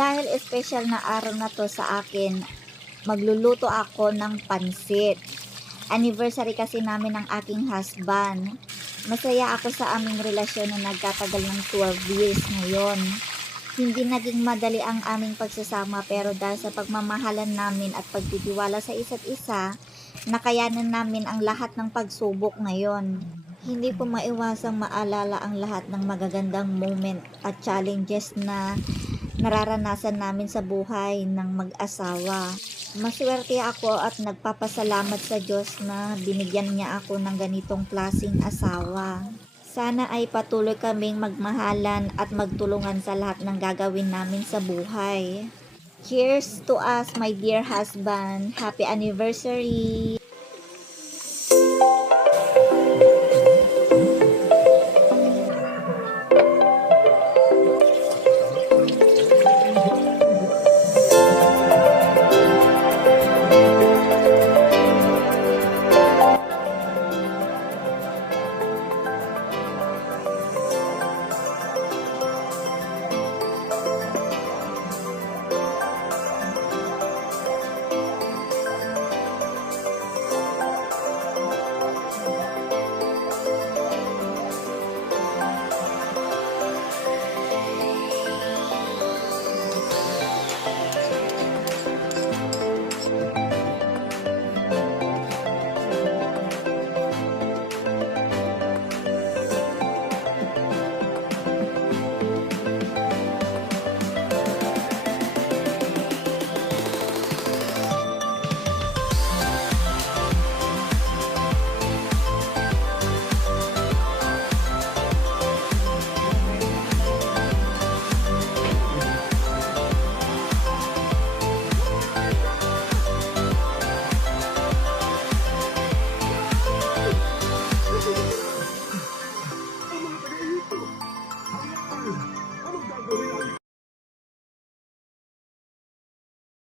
Dahil espesyal na araw na to sa akin, magluluto ako ng pansit. Anniversary kasi namin ng aking husband. Masaya ako sa aming relasyon na nagtatagal ng 12 years ngayon. Hindi naging madali ang aming pagsasama, pero dahil sa pagmamahalan namin at pagtitiwala sa isa't isa, nakayanan namin ang lahat ng pagsubok ngayon. Hindi ko maiwasang maalala ang lahat ng magagandang moment at challenges na nararanasan namin sa buhay ng mag-asawa. Maswerte ako at nagpapasalamat sa Diyos na binigyan niya ako ng ganitong klaseng asawa. Sana ay patuloy kaming magmahalan at magtulungan sa lahat ng gagawin namin sa buhay. Cheers to us, my dear husband. Happy anniversary!